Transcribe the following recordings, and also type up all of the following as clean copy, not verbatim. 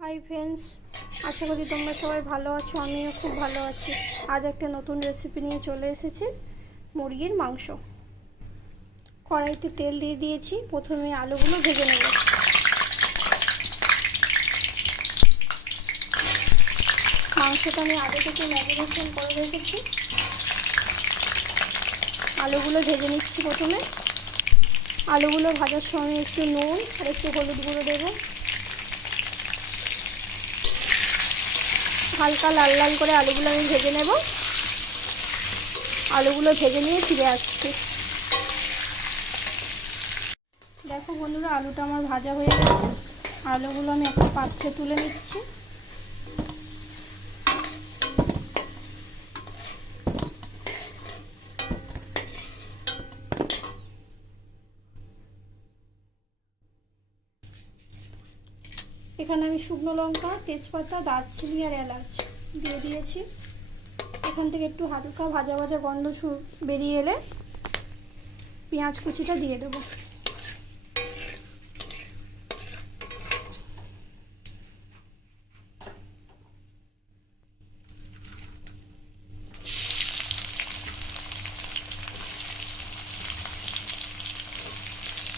Hi friends, আশা করি তোমরা সবাই ভালো আছো। আমিও খুব ভালো আছি। আজ একটা নতুন রেসিপি নিয়ে চলে এসেছি, মুরগির মাংস। কড়াইতে তেল দিয়ে দিয়েছি। প্রথমে আলুগুলো ভেজে নেব। মাংসটা আমি আগে থেকে ম্যারিনেশন করে রেখেছি। আলুগুলো ভেজে নিচ্ছি। প্রথমে আলুগুলো ভাজার সময় একটু নুন আর একটু হলুদ গুঁড়ো দেবো। হালকা লাল লাল করে আলুগুলো আমি ভেজে নেব। আলুগুলো ভেজে নিয়ে ফিরে আসছি। দেখো বন্ধুরা, আলুটা আমার ভাজা হয়ে গেছে। আলুগুলো আমি একটা পাত্রে তুলে নিচ্ছি। এখানে আমি শুকনো লঙ্কা, তেজপাতা, দারচিনি আর এলাচ দিয়ে দিয়েছি। এখান থেকে একটু হালকা ভাজা ভাজা গন্ধ বেরিয়ে এলে পেঁয়াজ কুচিটা দিয়ে দেবো।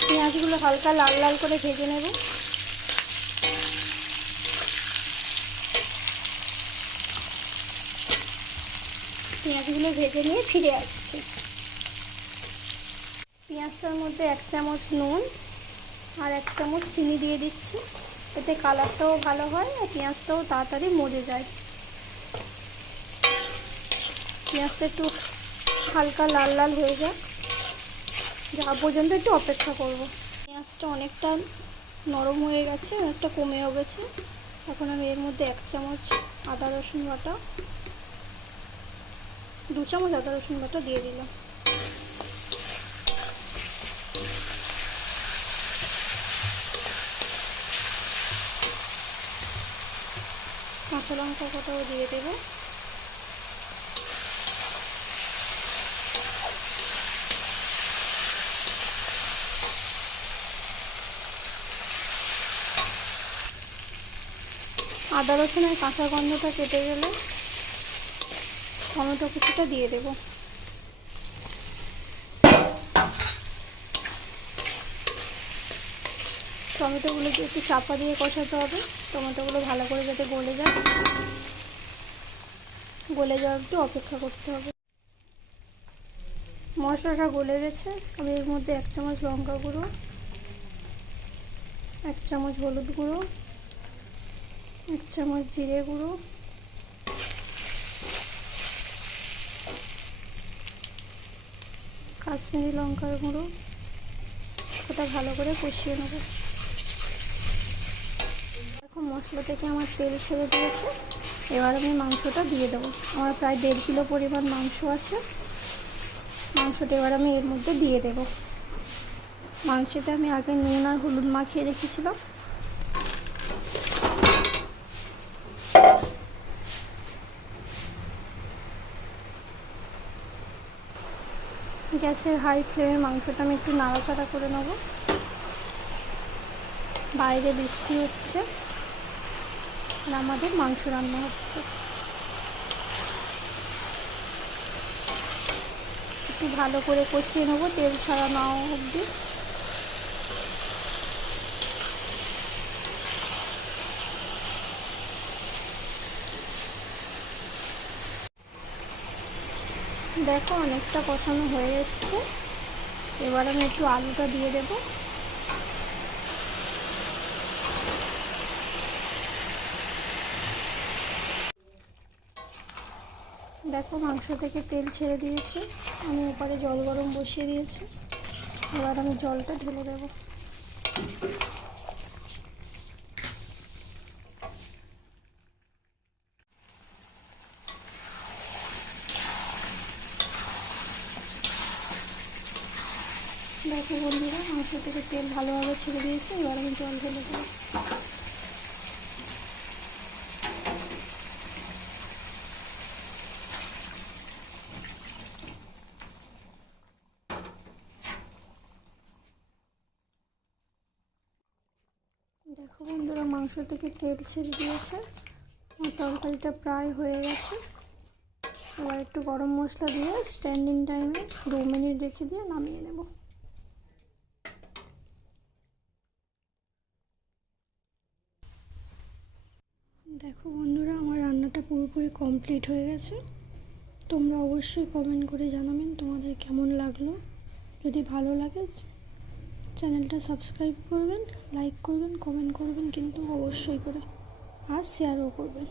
পেঁয়াজগুলো হালকা লাল লাল করে ভেজে নেব। পেঁয়াজগুলো ভেজে নিয়ে ফিরে আসছি। পেঁয়াজটার মধ্যে 1 চামচ নুন আর 1 চামচ চিনি দিয়ে দিচ্ছি। এতে কালারটাও ভালো হয় আর পেঁয়াজটাও তাড়াতাড়ি মজে যায়। পেঁয়াজটা একটু হালকা লাল লাল হয়ে যাক, যা পর্যন্ত একটু অপেক্ষা করব। পেঁয়াজটা অনেকটা নরম হয়ে গেছে, অনেকটা কমেও গেছে। এখন আমি এর মধ্যে 1 চামচ আদা রসুন বাটা, 2 চামচ আদা রসুন বাটা দিয়ে দিলাম। কাঁচা লঙ্কা কটাও দিয়ে দেবো। আদা রসুনের কাঁচা গন্ধটা কেটে গেলে টমেটো কুচিটা দিয়ে দেবো। টমেটোগুলোকে একটু চাপা দিয়ে কষাতে হবে। টমেটোগুলো ভালো করে যাতে গলে যায়, গলে যাওয়া একটু অপেক্ষা করতে হবে। মশলাটা গলে গেছে। আমি এর মধ্যে 1 চামচ লঙ্কা গুঁড়ো, 1 চামচ হলুদ গুঁড়ো, 1 চামচ জিরে গুঁড়ো, কাশ্মীরি লঙ্কার গুঁড়ো, ওটা ভালো করে কষিয়ে নেব। এখন মশলা থেকে আমার তেল ছেড়ে দিয়েছে। এবার আমি মাংসটা দিয়ে দেবো। আমার প্রায় 1.5 কিলো পরিমাণ মাংস আছে। মাংসটা এবার আমি এর মধ্যে দিয়ে দেব। মাংসতে আমি আগে নুন আর হলুদ মাখিয়ে রেখেছিলাম। গ্যাসের হাই ফ্লেমে মাংসটা আমি একটু নাড়াচাড়া করে নেব। বাইরে বৃষ্টি হচ্ছে আর আমাদের মাংস রান্না হচ্ছে। একটু ভালো করে কষিয়ে নেব, তেল ছাড়া না অবধি। দেখো অনেকটা কষানো হয়ে এসছে। এবার আমি একটু আলুটা দিয়ে দেব। দেখো মাংস থেকে তেল ছেড়ে দিয়েছে। আমি ওপারে জল গরম বসিয়ে দিয়েছি। এবার আমি জলটা ঢেলে দেব। দেখো বন্ধুরা, মাংস থেকে তেল ভালোভাবে ছেড়ে দিয়েছে। এবার আমি জল ঢেলে দেবো। দেখো বন্ধুরা, মাংস থেকে তেল ছেড়ে দিয়েছে, আমার তরকারিটা প্রায় হয়ে গেছে। এবার একটু গরম মশলা দিয়ে স্ট্যান্ডিং টাইমে 2 মিনিট রেখে দিয়ে নামিয়ে নেব। দেখো বন্ধুরা, আমার রান্নাটা পুরোপুরি কমপ্লিট হয়ে গেছে। তোমরা অবশ্যই কমেন্ট করে জানাবেন তোমাদের কেমন লাগলো। যদি ভালো লাগে চ্যানেলটা সাবস্ক্রাইব করবেন, লাইক করবেন, কমেন্ট করবেন কিন্তু অবশ্যই করে, আর শেয়ারও করবেন।